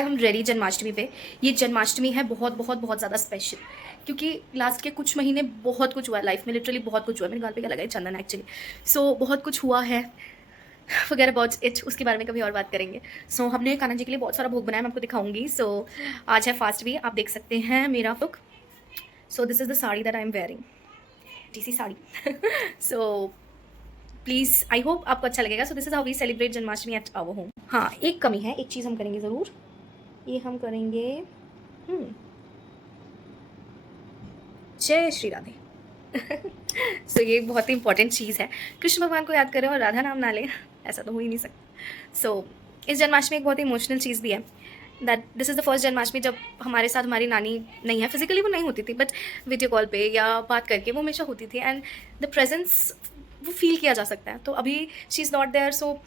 गए हम रेडी जन्माष्टमी पे। ये जन्माष्टमी है बहुत बहुत बहुत ज़्यादा स्पेशल, क्योंकि लास्ट के कुछ महीने बहुत कुछ हुआ है लाइफ में, लिटरली बहुत कुछ हुआ है। मेरे गाल पे क्या लगा है? चंदन एक्चुअली। सो बहुत कुछ हुआ है वगैरह अबाउट इट, उसके बारे में कभी और बात करेंगे। सो हमने कान्हा जी के लिए बहुत सारा भोग बनाया, मैं आपको दिखाऊंगी। सो आज है फास्ट भी, आप देख सकते हैं मेरा look. So this is the sari that I am wearing, TC sari. So please I hope आपको अच्छा लगेगा। So this is how we celebrate Janmashtami at our home. हाँ, एक कमी है, एक चीज़ हम करेंगे ज़रूर, ये हम करेंगे जय श्री राधे। सो ये बहुत ही इंपॉर्टेंट चीज़ है। कृष्ण भगवान को याद करें और राधा नाम ना लें, ऐसा तो हो ही नहीं सकता। सो इस जन्माष्टमी एक बहुत ही इमोशनल चीज़ भी है, that this is the first Janmashtami जब हमारे साथ हमारी नानी नहीं है। फिजिकली वो नहीं होती थी, बट वीडियो कॉल पे या बात करके वो हमेशा होती थी, एंड द प्रेजेंस वो फील किया जा सकता है। तो अभी शी इज़ नॉट देयर, सो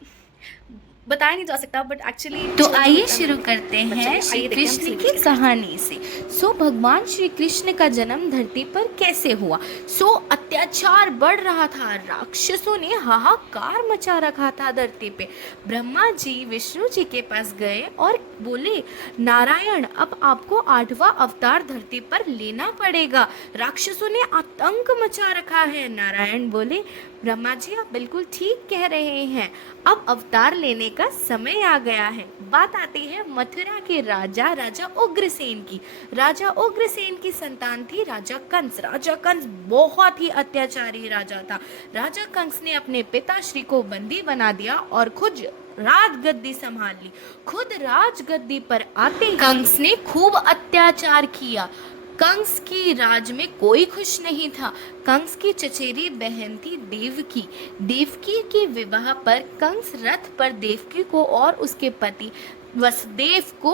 बताया नहीं जा सकता, बट एक्चुअली तो आइए शुरू करते हैं श्री कृष्ण की कहानी से। सो भगवान श्री कृष्ण का जन्म धरती पर कैसे हुआ? सो अत्याचार बढ़ रहा था, राक्षसों ने हाहाकार मचा रखा था धरती पे। ब्रह्मा जी विष्णु जी के पास गए और बोले, नारायण अब आपको 8वां अवतार धरती पर लेना पड़ेगा, राक्षसों ने आतंक मचा रखा है। नारायण बोले, ब्रह्मा जी आप बिल्कुल ठीक कह रहे हैं, अब अवतार लेने का समय आ गया है। बात आती है मथुरा के राजा उग्रसेन की। राजा उग्रसेन की संतान थी राजा कंस। राजा कंस बहुत ही अत्याचारी राजा था। राजा कंस ने अपने पिताश्री को बंदी बना दिया और खुद राजगद्दी संभाल ली। खुद राजगद्दी पर आते ही कंस ने खूब अत्याचार किया। कंस की राज में कोई खुश नहीं था। कंस की चचेरी बहन थी देवकी। देवकी के विवाह पर कंस रथ पर देवकी को और उसके पति वसुदेव को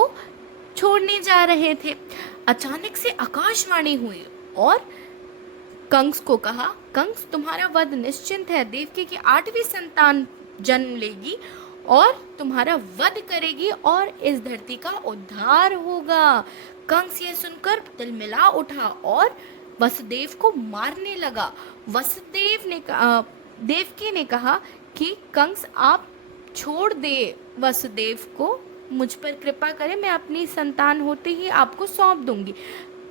छोड़ने जा रहे थे। अचानक से आकाशवाणी हुई और कंस को कहा, कंस तुम्हारा वध निश्चित है, देवकी की 8वीं संतान जन्म लेगी और तुम्हारा वध करेगी और इस धरती का उद्धार होगा। कंस ये सुनकर तिलमिला उठा और वसुदेव को मारने लगा। देवकी ने कहा कि कंस आप छोड़ दे वसुदेव को, मुझ पर कृपा करें, मैं अपनी संतान होते ही आपको सौंप दूंगी।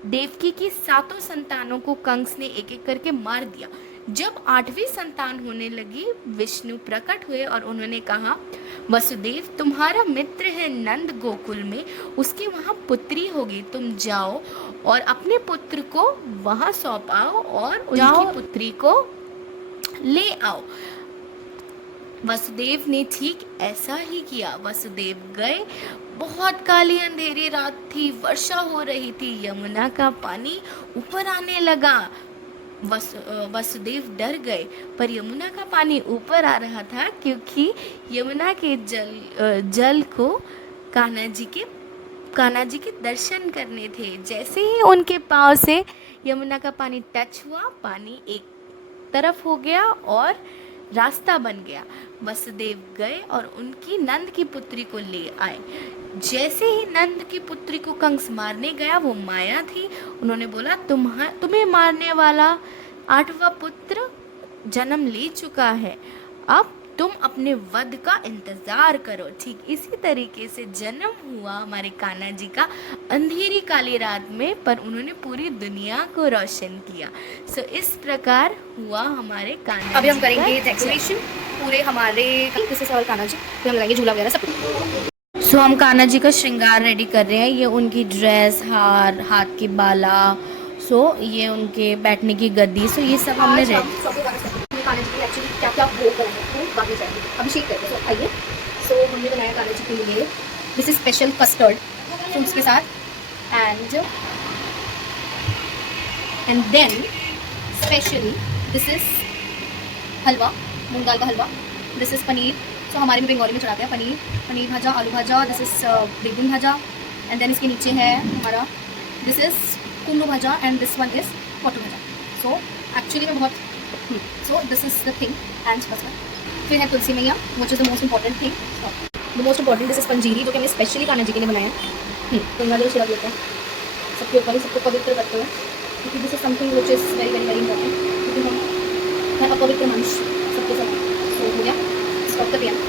देवकी की 7 संतानों को कंस ने एक एक करके मार दिया। जब 8वीं संतान होने लगी, विष्णु प्रकट हुए और उन्होंने कहा, वसुदेव तुम्हारा मित्र है नंद गोकुल में, उसकी वहाँ पुत्री होगी, तुम जाओ और अपने पुत्र को वहाँ सौंपाओ और उनकी पुत्री को ले आओ। वसुदेव ने ठीक ऐसा ही किया। वसुदेव गए। बहुत काली अंधेरी रात थी, वर्षा हो रही थी, यमुना का पानी ऊपर आने लगा। वसुदेव डर गए, पर यमुना का पानी ऊपर आ रहा था क्योंकि यमुना के जल को कान्हा जी के दर्शन करने थे। जैसे ही उनके पाँव से यमुना का पानी टच हुआ, पानी एक तरफ हो गया और रास्ता बन गया। वसुदेव गए और उनकी नंद की पुत्री को ले आए। जैसे ही नंद की पुत्री को कंस मारने गया, वो माया थी, उन्होंने बोला, तुम्हें मारने वाला 8वां पुत्र जन्म ले चुका है, अब तुम अपने वध का इंतजार करो। ठीक इसी तरीके से जन्म हुआ हमारे कान्हा जी का अंधेरी काली रात में, पर उन्होंने पूरी दुनिया को रोशन किया। सो इस प्रकार हुआ हमारे कान्हा। अभी हम करेंगे डेकोरेशन पूरे हमारे, जैसे सवाल कान्हा जी, फिर हम लगाएंगे झूला वगैरह सब। सो हम कान्हा जी का श्रृंगार रेडी कर रहे हैं। ये उनकी ड्रेस, हार, हाथ की बाला, सो ये उनके बैठने की गद्दी, सो ये सब हमने रेडी। कान्हा जी की एक्चुअली क्या क्या भोग बनाए हैं वो बाकी जाएंगे, अभिषेक करते हैं। सो आइए, सो हमने बनाया कान्हा जी के लिए this is special custard fruits के साथ, and then specially this is halwa, मूंग दाल का हलवा, दिस इज पनीर। सो हमारे में बंगाली में चढ़ाते हैं पनीर भाजा, आलू भाजा, this is begun bhaja, and then इसके नीचे है हमारा this is kundu bhaja, and this one is कॉटू भाजा। सो एक्चुअली में बहुत so this is the thing. And बस फिर है तुलसी मैया, विच is the most important thing. The most important this is panjiri, जो कि हमने स्पेशली कान्हा जी के लिए बनाया है। गंगा जल छिड़क लेते हैं सबके ऊपर ही, सबको पवित्र करते हुए, क्योंकि this is something which is very very very important, क्योंकि हम है अपवित्र मनुष्य सबके साथ। सो हो गया, स्टॉप द पियानो।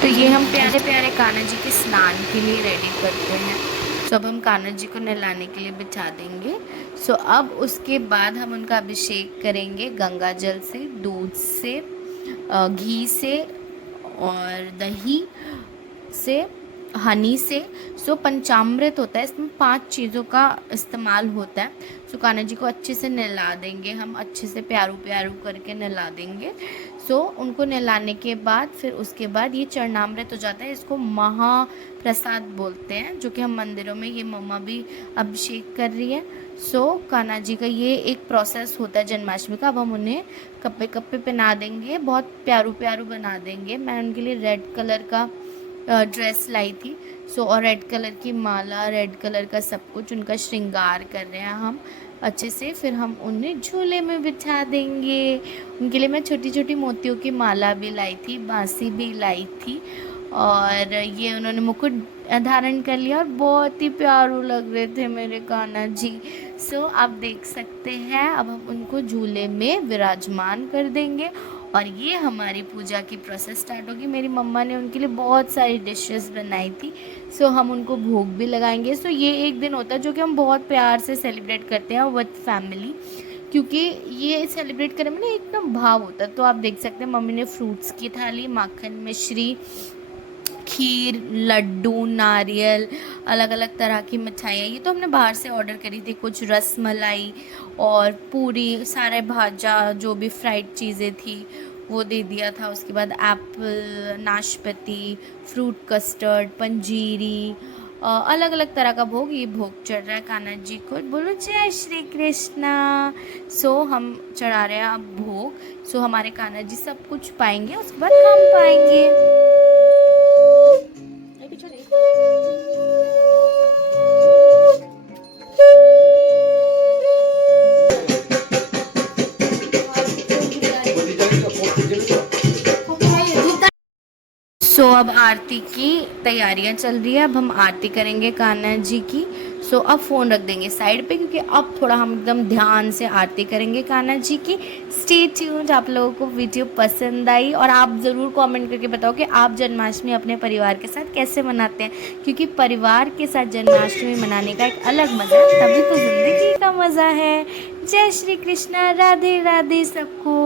तो ये हम प्यारे प्यारे कान्हा जी के स्नान के लिए रेडी करते हैं। सो अब हम कान्हा जी को नहलाने के लिए बिछा देंगे। सो अब उसके बाद हम उनका अभिषेक करेंगे गंगा जल से, दूध से, घी से और दही से, हनी से। सो पंचामृत होता है, इसमें 5 चीज़ों का इस्तेमाल होता है। सो कान्हा जी को अच्छे से नहला देंगे, हम अच्छे से प्यारू प्यारू करके नहला देंगे। सो उनको नहलाने के बाद फिर उसके बाद ये चरणामृत हो जाता है, इसको महाप्रसाद बोलते हैं, जो कि हम मंदिरों में, ये मम्मा भी अभिषेक कर रही है। सो कान्हा जी का ये एक प्रोसेस होता है जन्माष्टमी का। अब हम उन्हें कप्पे कप्पे पहना देंगे, बहुत प्यारू प्यारू बना देंगे। मैं उनके लिए रेड कलर का ड्रेस लाई थी। सो और रेड कलर की माला, रेड कलर का सब कुछ, उनका श्रृंगार कर रहे हैं हम अच्छे से। फिर हम उन्हें झूले में बिठा देंगे। उनके लिए मैं छोटी छोटी मोतियों की माला भी लाई थी, बांसी भी लाई थी, और ये उन्होंने मुकुट धारण कर लिया और बहुत ही प्यारू लग रहे थे मेरे कान्हा जी। सो आप देख सकते हैं, अब हम उनको झूले में विराजमान कर देंगे और ये हमारी पूजा की प्रोसेस स्टार्ट होगी। मेरी मम्मा ने उनके लिए बहुत सारी डिशेस बनाई थी। सो हम उनको भोग भी लगाएंगे। सो ये एक दिन होता है जो कि हम बहुत प्यार से सेलिब्रेट करते हैं विद फैमिली, क्योंकि ये सेलिब्रेट करने में ना एकदम भाव होता है। तो आप देख सकते हैं मम्मी ने फ्रूट्स की थाली, माखन मिश्री, खीर, लड्डू, नारियल, अलग अलग तरह की मिठाइयाँ, ये तो हमने बाहर से ऑर्डर करी थी, कुछ रस मलाई और पूरी, सारे भाजा, जो भी फ्राइड चीज़ें थी वो दे दिया था। उसके बाद एप्पल, नाशपाती, फ्रूट कस्टर्ड, पंजीरी, अलग अलग तरह का भोग, ये भोग चढ़ रहा है कान्हा जी को। बोलो जय श्री कृष्णा। सो हम चढ़ा रहे हैं अब भोग। सो हमारे कान्हा जी सब कुछ पाएंगे, उसके बाद हम पाएंगे। सो अब आरती की तैयारियां चल रही है। अब हम आरती करेंगे कान्हा जी की। सो अब फ़ोन रख देंगे साइड पे, क्योंकि अब थोड़ा हम एकदम ध्यान से आरती करेंगे कान्हा जी की। Stay tuned. आप लोगों को वीडियो पसंद आई और आप ज़रूर कमेंट करके बताओ कि आप जन्माष्टमी अपने परिवार के साथ कैसे मनाते हैं, क्योंकि परिवार के साथ जन्माष्टमी मनाने का एक अलग मज़ा है, तभी तो ज़िंदगी का मज़ा है। जय श्री कृष्णा, राधे राधे सबको।